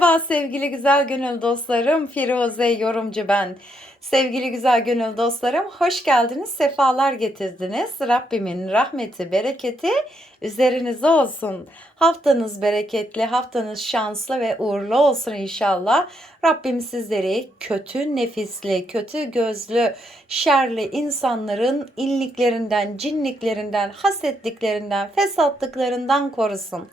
Merhaba sevgili güzel gönül dostlarım. Firuze yorumcu ben. Sevgili güzel gönül dostlarım, hoş geldiniz, sefalar getirdiniz. Rabbimin rahmeti, bereketi üzerinize olsun. Haftanız bereketli, haftanız şanslı ve uğurlu olsun inşallah. Rabbim sizleri kötü nefisli, kötü gözlü, şerli insanların inliklerinden, cinliklerinden, hasetliklerinden, fesatlıklarından korusun.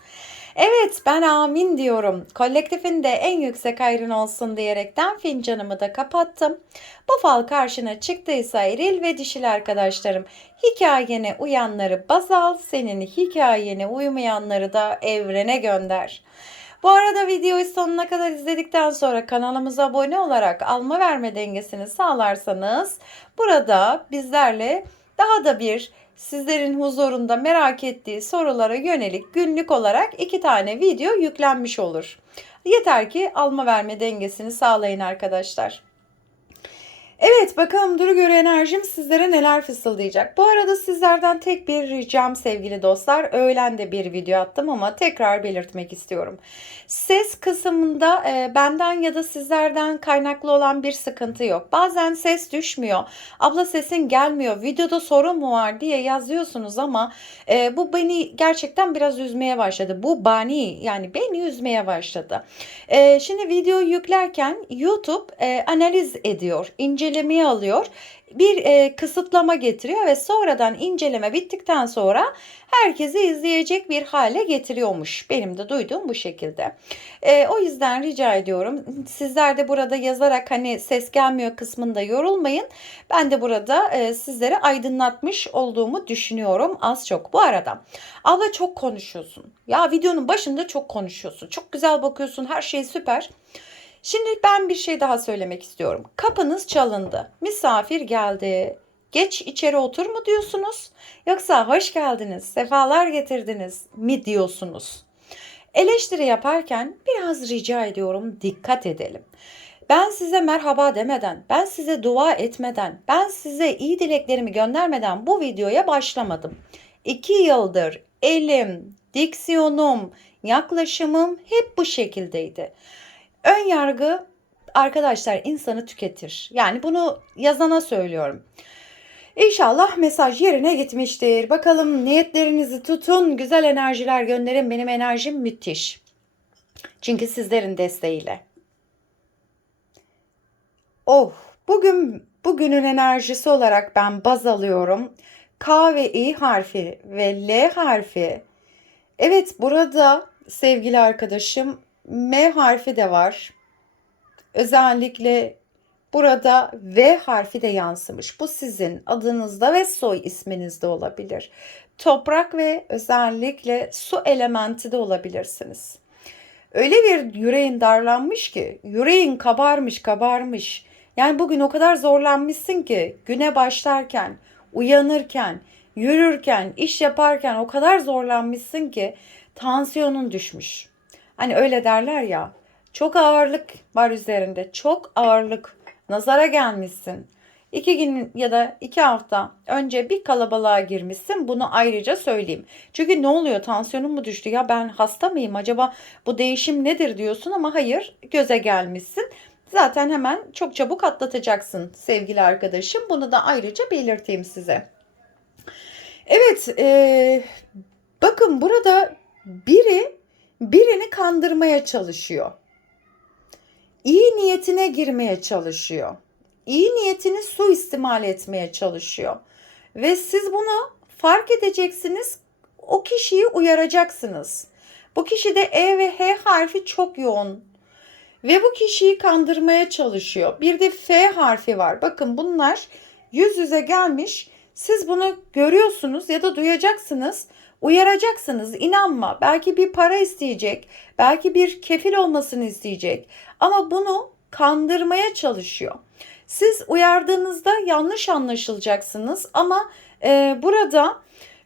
Evet ben amin diyorum. Kolektifin de en yüksek hayrın olsun diyerekten fincanımı da kapattım. Bu fal karşına çıktıysa eril ve dişil arkadaşlarım hikayene uyanları baz al, senin hikayene uymayanları da evrene gönder. Bu arada videoyu sonuna kadar izledikten sonra kanalımıza abone olarak alma verme dengesini sağlarsanız burada bizlerle daha da bir sizlerin huzurunda merak ettiği sorulara yönelik günlük olarak iki tane video yüklenmiş olur. Yeter ki alma verme dengesini sağlayın arkadaşlar. Evet bakalım duru göre enerjim sizlere neler fısıldayacak. Bu arada sizlerden tek bir ricam sevgili dostlar. Öğlen de bir video attım ama tekrar belirtmek istiyorum. Ses kısmında e, benden ya da sizlerden kaynaklı olan bir sıkıntı yok. Bazen ses düşmüyor. Abla sesin gelmiyor. Videoda sorun mu var diye yazıyorsunuz ama e, bu beni gerçekten biraz üzmeye başladı. Bu bani yani beni üzmeye başladı. E, şimdi video yüklerken YouTube e, analiz ediyor. İnce incelemeye alıyor. Bir e, kısıtlama getiriyor ve sonradan inceleme bittikten sonra herkesi izleyecek bir hale getiriyormuş. Benim de duyduğum bu şekilde. E, o yüzden rica ediyorum sizler de burada yazarak hani ses gelmiyor kısmında yorulmayın. Ben de burada e, sizlere aydınlatmış olduğumu düşünüyorum az çok. Bu arada abla çok konuşuyorsun. Ya videonun başında çok konuşuyorsun. Çok güzel bakıyorsun her şey süper. Şimdi ben bir şey daha söylemek istiyorum. Kapınız çalındı. Misafir geldi. Geç içeri otur mu diyorsunuz? Yoksa hoş geldiniz, sefalar getirdiniz mi diyorsunuz? Eleştiri yaparken biraz rica ediyorum dikkat edelim. Ben size merhaba demeden, ben size dua etmeden, ben size iyi dileklerimi göndermeden bu videoya başlamadım. İki yıldır elim, diksiyonum, yaklaşımım hep bu şekildeydi. Ön yargı arkadaşlar insanı tüketir. Yani bunu yazana söylüyorum. İnşallah mesaj yerine gitmiştir. Bakalım niyetlerinizi tutun. Güzel enerjiler gönderin. Benim enerjim müthiş. Çünkü sizlerin desteğiyle. Oh, bugün bugünün enerjisi olarak ben baz alıyorum. K ve I harfi ve L harfi. Evet, burada sevgili arkadaşım M harfi de var. Özellikle burada V harfi de yansımış. Bu sizin adınızda ve soy isminizde olabilir. Toprak ve özellikle su elementi de olabilirsiniz. Öyle bir yüreğin darlanmış ki, yüreğin kabarmış kabarmış. Yani bugün o kadar zorlanmışsın ki güne başlarken, uyanırken, yürürken, iş yaparken o kadar zorlanmışsın ki tansiyonun düşmüş. Hani öyle derler ya. Çok ağırlık var üzerinde. Çok ağırlık. Nazara gelmişsin. İki gün ya da iki hafta önce bir kalabalığa girmişsin. Bunu ayrıca söyleyeyim. Çünkü ne oluyor? Tansiyonum mu düştü? Ya ben hasta mıyım? Acaba bu değişim nedir diyorsun ama hayır göze gelmişsin. Zaten hemen çok çabuk atlatacaksın sevgili arkadaşım. Bunu da ayrıca belirteyim size. Evet, ee, bakın burada biri birini kandırmaya çalışıyor. İyi niyetine girmeye çalışıyor. İyi niyetini suistimal etmeye çalışıyor. Ve siz bunu fark edeceksiniz. O kişiyi uyaracaksınız. Bu kişide E ve H harfi çok yoğun. Ve bu kişiyi kandırmaya çalışıyor. Bir de F harfi var. Bakın bunlar yüz yüze gelmiş. Siz bunu görüyorsunuz ya da duyacaksınız. Uyaracaksınız inanma. Belki bir para isteyecek. Belki bir kefil olmasını isteyecek. Ama bunu kandırmaya çalışıyor. Siz uyardığınızda yanlış anlaşılacaksınız ama e, burada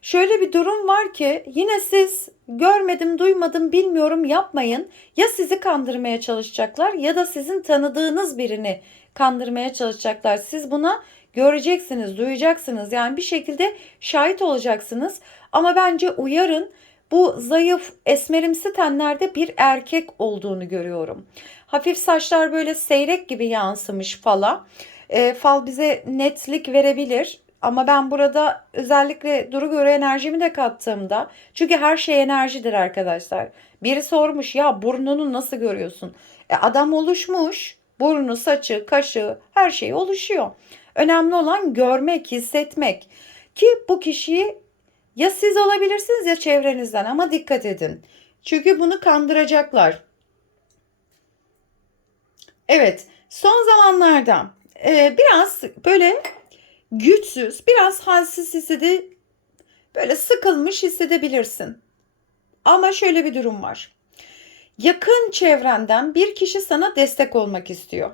şöyle bir durum var ki yine siz görmedim, duymadım, bilmiyorum yapmayın. Ya sizi kandırmaya çalışacaklar ya da sizin tanıdığınız birini kandırmaya çalışacaklar. Siz buna göreceksiniz, duyacaksınız. Yani bir şekilde şahit olacaksınız. Ama bence uyarın. bu zayıf esmerimsi tenlerde bir erkek olduğunu görüyorum. Hafif saçlar böyle seyrek gibi yansımış fala. E, fal bize netlik verebilir. Ama ben burada özellikle duru göre enerjimi de kattığımda çünkü her şey enerjidir arkadaşlar. Biri sormuş ya burnunu nasıl görüyorsun? E, adam oluşmuş. Burnu, saçı, kaşı her şey oluşuyor. Önemli olan görmek, hissetmek. Ki bu kişiyi ya siz olabilirsiniz ya çevrenizden ama dikkat edin. Çünkü bunu kandıracaklar. Evet, son zamanlarda e, biraz böyle güçsüz, biraz halsiz hissedi, böyle sıkılmış hissedebilirsin. Ama şöyle bir durum var. Yakın çevrenden bir kişi sana destek olmak istiyor.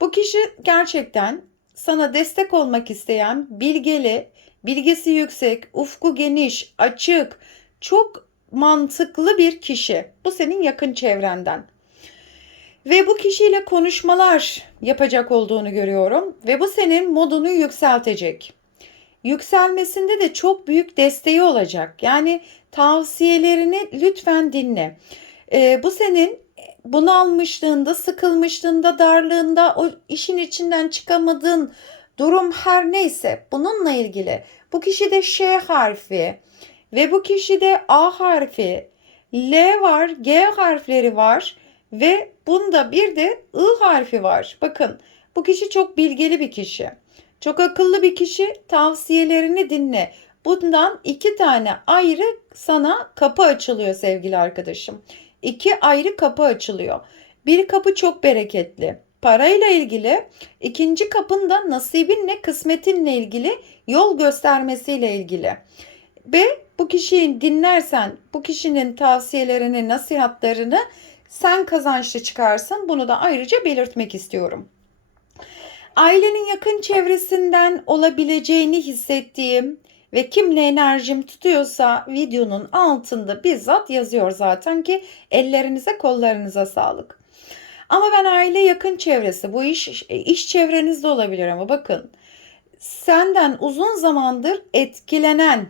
Bu kişi gerçekten sana destek olmak isteyen bilgeli, bilgisi yüksek, ufku geniş, açık, çok mantıklı bir kişi. Bu senin yakın çevrenden. Ve bu kişiyle konuşmalar yapacak olduğunu görüyorum ve bu senin modunu yükseltecek. Yükselmesinde de çok büyük desteği olacak. Yani tavsiyelerini lütfen dinle. Ee, bu senin bunalmışlığında, sıkılmışlığında, darlığında, o işin içinden çıkamadığın durum her neyse bununla ilgili bu kişide Ş harfi ve bu kişide A harfi, L var, G harfleri var ve bunda bir de I harfi var. Bakın bu kişi çok bilgeli bir kişi. Çok akıllı bir kişi tavsiyelerini dinle. Bundan iki tane ayrı sana kapı açılıyor sevgili arkadaşım. İki ayrı kapı açılıyor. Bir kapı çok bereketli. Parayla ilgili, ikinci kapında nasibinle, kısmetinle ilgili, yol göstermesiyle ilgili. Ve bu kişiyi dinlersen, bu kişinin tavsiyelerini, nasihatlerini sen kazançlı çıkarsın. Bunu da ayrıca belirtmek istiyorum. Ailenin yakın çevresinden olabileceğini hissettiğim ve kimle enerjim tutuyorsa videonun altında bizzat yazıyor zaten ki ellerinize kollarınıza sağlık. Ama ben aile yakın çevresi bu iş iş çevrenizde olabilir ama bakın senden uzun zamandır etkilenen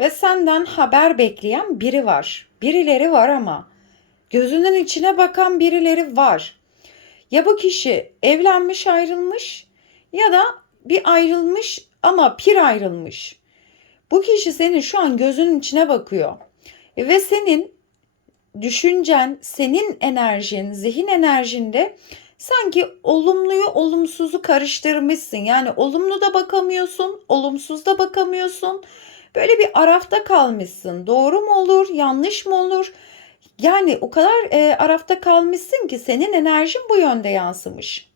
ve senden haber bekleyen biri var. Birileri var ama gözünün içine bakan birileri var. Ya bu kişi evlenmiş ayrılmış ya da bir ayrılmış ama pir ayrılmış. Bu kişi senin şu an gözünün içine bakıyor. Ve senin düşüncen, senin enerjin, zihin enerjinde sanki olumluyu olumsuzu karıştırmışsın. Yani olumlu da bakamıyorsun, olumsuz da bakamıyorsun. Böyle bir arafta kalmışsın. Doğru mu olur, yanlış mı olur? Yani o kadar e, arafta kalmışsın ki senin enerjin bu yönde yansımış.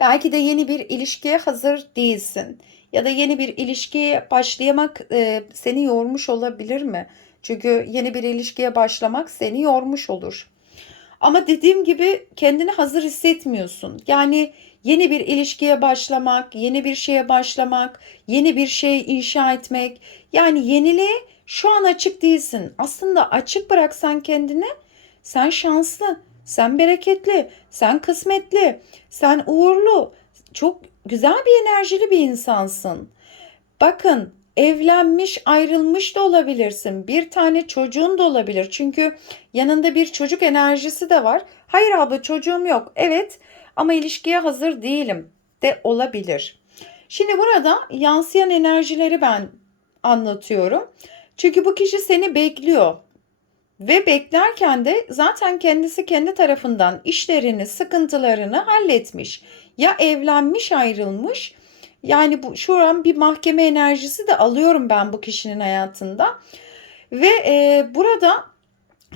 Belki de yeni bir ilişkiye hazır değilsin. Ya da yeni bir ilişkiye başlamak e, seni yormuş olabilir mi? Çünkü yeni bir ilişkiye başlamak seni yormuş olur. Ama dediğim gibi kendini hazır hissetmiyorsun. Yani yeni bir ilişkiye başlamak, yeni bir şeye başlamak, yeni bir şey inşa etmek. Yani yeniliğe şu an açık değilsin. Aslında açık bıraksan kendini sen şanslı, sen bereketli, sen kısmetli, sen uğurlu. Çok güzel bir enerjili bir insansın. Bakın evlenmiş, ayrılmış da olabilirsin. Bir tane çocuğun da olabilir. Çünkü yanında bir çocuk enerjisi de var. Hayır abla çocuğum yok. Evet ama ilişkiye hazır değilim de olabilir. Şimdi burada yansıyan enerjileri ben anlatıyorum. Çünkü bu kişi seni bekliyor. Ve beklerken de zaten kendisi kendi tarafından işlerini, sıkıntılarını halletmiş. Ya evlenmiş, ayrılmış. Yani bu şu an bir mahkeme enerjisi de alıyorum ben bu kişinin hayatında. Ve e, burada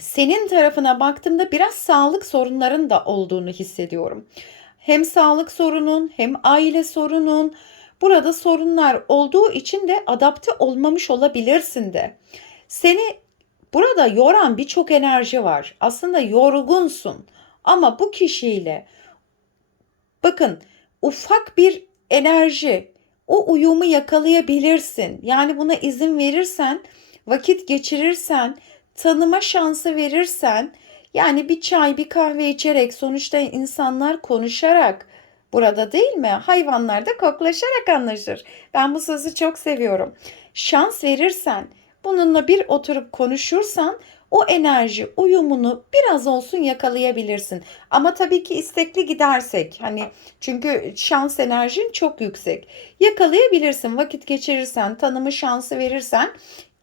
senin tarafına baktığımda biraz sağlık sorunların da olduğunu hissediyorum. Hem sağlık sorunun hem aile sorunun burada sorunlar olduğu için de adapte olmamış olabilirsin de. Seni burada yoran birçok enerji var. Aslında yorgunsun ama bu kişiyle bakın ufak bir enerji o uyumu yakalayabilirsin. Yani buna izin verirsen, vakit geçirirsen, tanıma şansı verirsen, yani bir çay, bir kahve içerek sonuçta insanlar konuşarak burada değil mi? Hayvanlar da koklaşarak anlaşır. Ben bu sözü çok seviyorum. Şans verirsen bununla bir oturup konuşursan o enerji uyumunu biraz olsun yakalayabilirsin. Ama tabii ki istekli gidersek hani çünkü şans enerjin çok yüksek. Yakalayabilirsin vakit geçirirsen, tanımı şansı verirsen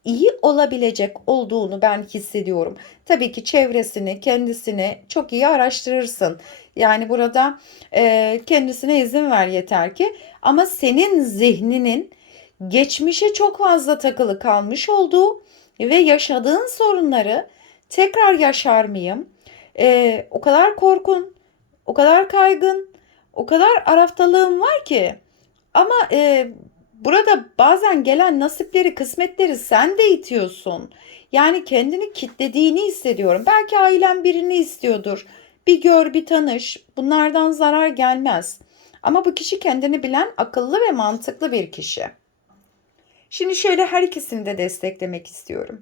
iyi olabilecek olduğunu ben hissediyorum. Tabii ki çevresini, kendisini çok iyi araştırırsın. Yani burada e, kendisine izin ver yeter ki. Ama senin zihninin geçmişe çok fazla takılı kalmış olduğu ve yaşadığın sorunları tekrar yaşar mıyım? E, o kadar korkun, o kadar kaygın, o kadar araftalığım var ki. Ama e, burada bazen gelen nasipleri, kısmetleri sen de itiyorsun. Yani kendini kitlediğini hissediyorum. Belki ailen birini istiyordur. Bir gör, bir tanış. Bunlardan zarar gelmez. Ama bu kişi kendini bilen akıllı ve mantıklı bir kişi. Şimdi şöyle her ikisini de desteklemek istiyorum.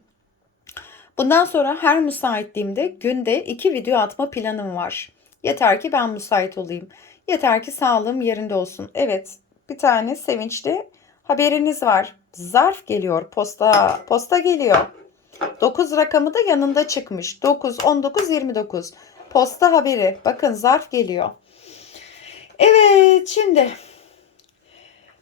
Bundan sonra her müsaitliğimde günde iki video atma planım var. Yeter ki ben müsait olayım. Yeter ki sağlığım yerinde olsun. Evet, bir tane sevinçli haberiniz var. Zarf geliyor, posta posta geliyor. 9 rakamı da yanında çıkmış. 9, 19, 29. Posta haberi. Bakın zarf geliyor. Evet, şimdi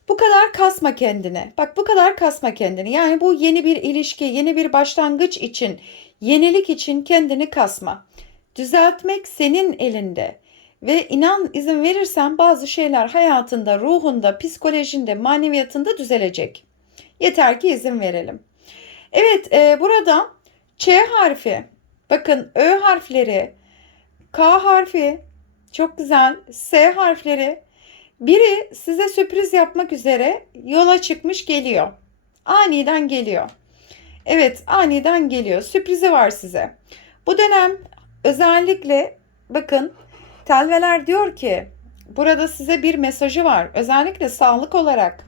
bu kadar kasma kendine. Bak bu kadar kasma kendini. Yani bu yeni bir ilişki, yeni bir başlangıç için, yenilik için kendini kasma. Düzeltmek senin elinde. Ve inan izin verirsen bazı şeyler hayatında, ruhunda, psikolojinde, maneviyatında düzelecek. Yeter ki izin verelim. Evet e, burada Ç harfi, bakın Ö harfleri, K harfi, çok güzel, S harfleri, biri size sürpriz yapmak üzere yola çıkmış geliyor. Aniden geliyor. Evet aniden geliyor. Sürprizi var size. Bu dönem özellikle bakın telveler diyor ki burada size bir mesajı var. Özellikle sağlık olarak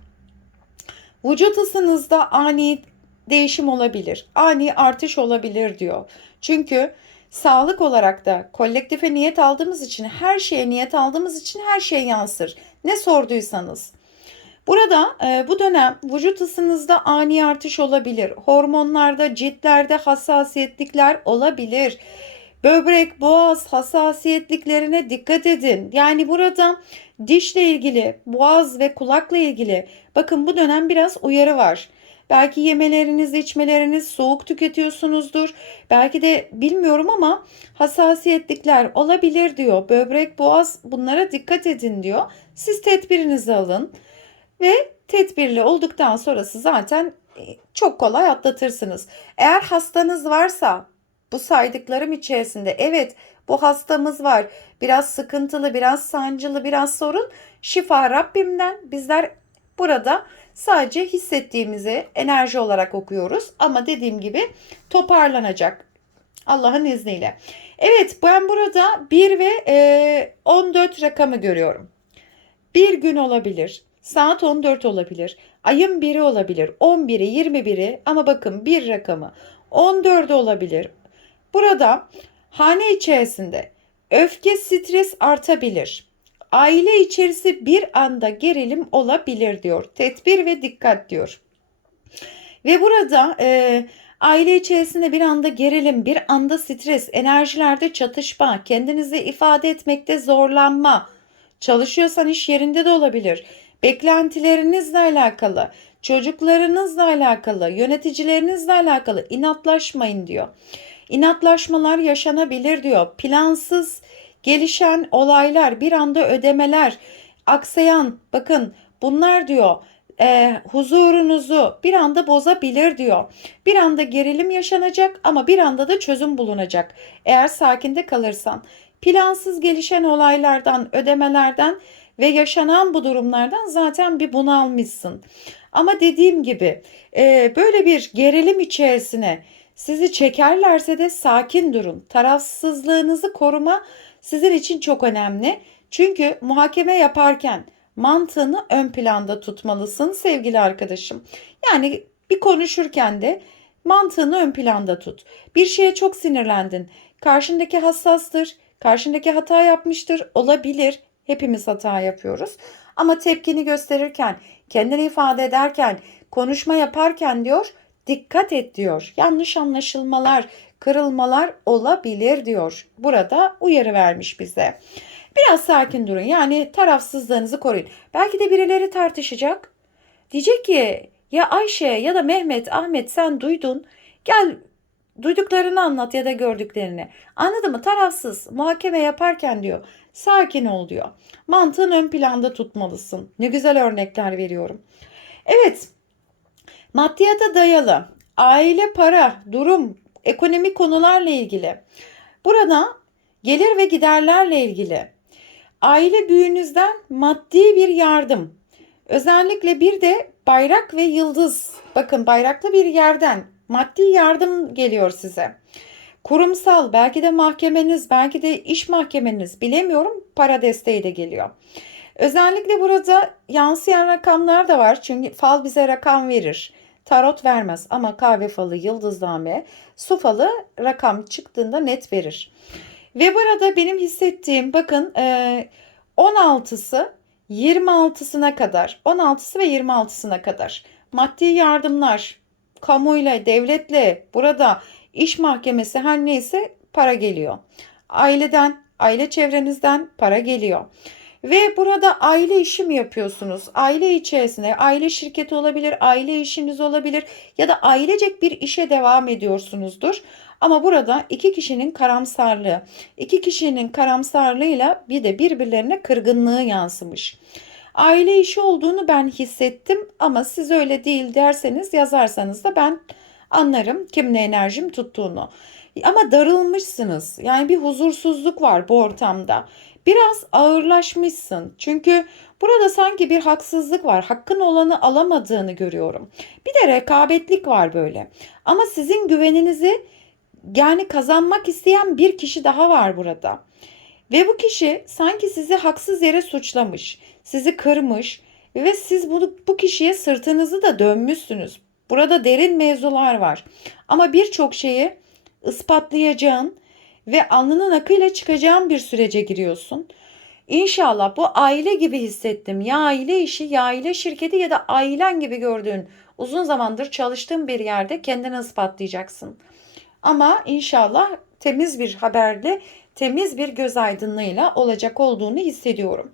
vücut ısınızda ani değişim olabilir. Ani artış olabilir diyor. Çünkü sağlık olarak da kolektife niyet aldığımız için her şeye niyet aldığımız için her şey yansır. Ne sorduysanız. Burada e, bu dönem vücut ısınızda ani artış olabilir. Hormonlarda, ciltlerde hassasiyetlikler olabilir. Böbrek, boğaz hassasiyetliklerine dikkat edin. Yani burada dişle ilgili, boğaz ve kulakla ilgili bakın bu dönem biraz uyarı var. Belki yemeleriniz, içmeleriniz soğuk tüketiyorsunuzdur. Belki de bilmiyorum ama hassasiyetlikler olabilir diyor. Böbrek, boğaz bunlara dikkat edin diyor. Siz tedbirinizi alın ve tedbirli olduktan sonrası zaten e, çok kolay atlatırsınız. Eğer hastanız varsa bu saydıklarım içerisinde evet bu hastamız var. Biraz sıkıntılı, biraz sancılı, biraz sorun. Şifa Rabbimden. Bizler burada sadece hissettiğimizi enerji olarak okuyoruz. Ama dediğim gibi toparlanacak. Allah'ın izniyle. Evet ben burada 1 ve e, 14 rakamı görüyorum. Bir gün olabilir. Saat 14 olabilir. Ayın biri olabilir. 11'i, 21'i ama bakın bir rakamı. 14 olabilir. Burada hane içerisinde öfke, stres artabilir. Aile içerisi bir anda gerilim olabilir diyor. Tedbir ve dikkat diyor. Ve burada e, aile içerisinde bir anda gerilim, bir anda stres, enerjilerde çatışma, kendinizi ifade etmekte zorlanma. Çalışıyorsan iş yerinde de olabilir. Beklentilerinizle alakalı, çocuklarınızla alakalı, yöneticilerinizle alakalı inatlaşmayın diyor. İnatlaşmalar yaşanabilir diyor. Plansız gelişen olaylar, bir anda ödemeler, aksayan bakın bunlar diyor e, huzurunuzu bir anda bozabilir diyor. Bir anda gerilim yaşanacak ama bir anda da çözüm bulunacak. Eğer sakinde kalırsan plansız gelişen olaylardan, ödemelerden ve yaşanan bu durumlardan zaten bir bunalmışsın. Ama dediğim gibi e, böyle bir gerilim içerisine sizi çekerlerse de sakin durun. Tarafsızlığınızı koruma sizin için çok önemli. Çünkü muhakeme yaparken mantığını ön planda tutmalısın sevgili arkadaşım. Yani bir konuşurken de mantığını ön planda tut. Bir şeye çok sinirlendin. Karşındaki hassastır. Karşındaki hata yapmıştır. Olabilir. Hepimiz hata yapıyoruz. Ama tepkini gösterirken, kendini ifade ederken, konuşma yaparken diyor Dikkat et diyor. Yanlış anlaşılmalar, kırılmalar olabilir diyor. Burada uyarı vermiş bize. Biraz sakin durun. Yani tarafsızlığınızı koruyun. Belki de birileri tartışacak. Diyecek ki ya Ayşe ya da Mehmet, Ahmet sen duydun. Gel duyduklarını anlat ya da gördüklerini. Anladın mı? Tarafsız muhakeme yaparken diyor. Sakin ol diyor. Mantığın ön planda tutmalısın. Ne güzel örnekler veriyorum. Evet. Maddiyata dayalı aile, para, durum, ekonomik konularla ilgili. Burada gelir ve giderlerle ilgili. Aile büyüğünüzden maddi bir yardım. Özellikle bir de bayrak ve yıldız. Bakın bayraklı bir yerden maddi yardım geliyor size. Kurumsal, belki de mahkemeniz, belki de iş mahkemeniz bilemiyorum para desteği de geliyor. Özellikle burada yansıyan rakamlar da var. Çünkü fal bize rakam verir. Tarot vermez ama kahve falı, yıldızname, su falı rakam çıktığında net verir. Ve burada benim hissettiğim bakın e, 16'sı 26'sına kadar 16'sı ve 26'sına kadar maddi yardımlar kamuyla, devletle burada iş mahkemesi her neyse para geliyor. Aileden, aile çevrenizden para geliyor. Ve burada aile işi mi yapıyorsunuz? Aile içerisinde aile şirketi olabilir, aile işiniz olabilir ya da ailecek bir işe devam ediyorsunuzdur. Ama burada iki kişinin karamsarlığı, iki kişinin karamsarlığıyla bir de birbirlerine kırgınlığı yansımış. Aile işi olduğunu ben hissettim ama siz öyle değil derseniz yazarsanız da ben anlarım kimle enerjim tuttuğunu. Ama darılmışsınız. Yani bir huzursuzluk var bu ortamda. Biraz ağırlaşmışsın. Çünkü burada sanki bir haksızlık var. Hakkın olanı alamadığını görüyorum. Bir de rekabetlik var böyle. Ama sizin güveninizi yani kazanmak isteyen bir kişi daha var burada. Ve bu kişi sanki sizi haksız yere suçlamış, sizi kırmış ve siz bunu bu kişiye sırtınızı da dönmüşsünüz. Burada derin mevzular var. Ama birçok şeyi ispatlayacağın ve alnının akıyla çıkacağın bir sürece giriyorsun. İnşallah bu aile gibi hissettim. Ya aile işi, ya aile şirketi ya da ailen gibi gördüğün uzun zamandır çalıştığın bir yerde kendini ispatlayacaksın. Ama inşallah temiz bir haberle, temiz bir göz aydınlığıyla olacak olduğunu hissediyorum.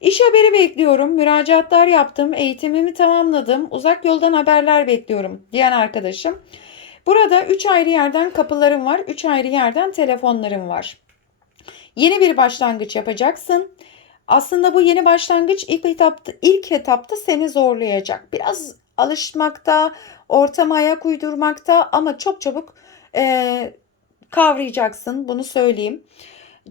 İş haberi bekliyorum. Müracaatlar yaptım. Eğitimimi tamamladım. Uzak yoldan haberler bekliyorum diyen arkadaşım. Burada 3 ayrı yerden kapılarım var. 3 ayrı yerden telefonlarım var. Yeni bir başlangıç yapacaksın. Aslında bu yeni başlangıç ilk etapta ilk etapta seni zorlayacak. Biraz alışmakta, ortama ayak uydurmakta ama çok çabuk e, kavrayacaksın. Bunu söyleyeyim.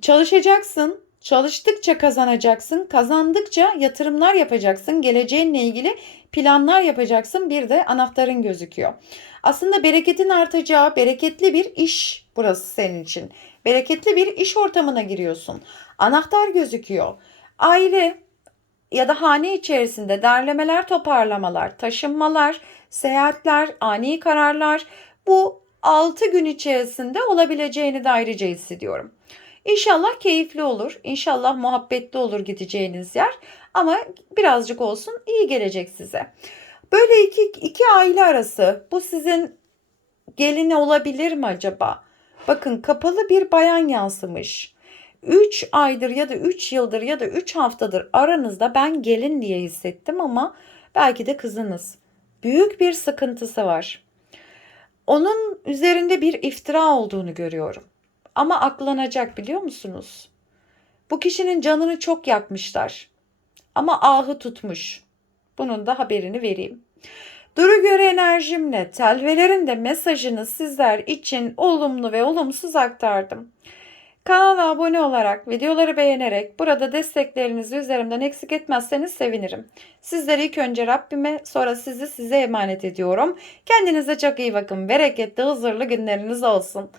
Çalışacaksın. Çalıştıkça kazanacaksın. Kazandıkça yatırımlar yapacaksın. Geleceğinle ilgili planlar yapacaksın. Bir de anahtarın gözüküyor. Aslında bereketin artacağı bereketli bir iş burası senin için. Bereketli bir iş ortamına giriyorsun. Anahtar gözüküyor. Aile ya da hane içerisinde derlemeler, toparlamalar, taşınmalar, seyahatler, ani kararlar bu 6 gün içerisinde olabileceğini de ayrıca hissediyorum. İnşallah keyifli olur. İnşallah muhabbetli olur gideceğiniz yer. Ama birazcık olsun iyi gelecek size. Böyle iki, iki aile arası bu sizin gelini olabilir mi acaba? Bakın kapalı bir bayan yansımış. 3 aydır ya da 3 yıldır ya da 3 haftadır aranızda ben gelin diye hissettim ama belki de kızınız. Büyük bir sıkıntısı var. Onun üzerinde bir iftira olduğunu görüyorum. Ama aklanacak biliyor musunuz? Bu kişinin canını çok yakmışlar. Ama ahı tutmuş. Bunun da haberini vereyim. Duru göre enerjimle telvelerin de mesajını sizler için olumlu ve olumsuz aktardım. Kanala abone olarak, videoları beğenerek burada desteklerinizi üzerimden eksik etmezseniz sevinirim. Sizleri ilk önce Rabbime sonra sizi size emanet ediyorum. Kendinize çok iyi bakın. Bereketli, huzurlu günleriniz olsun.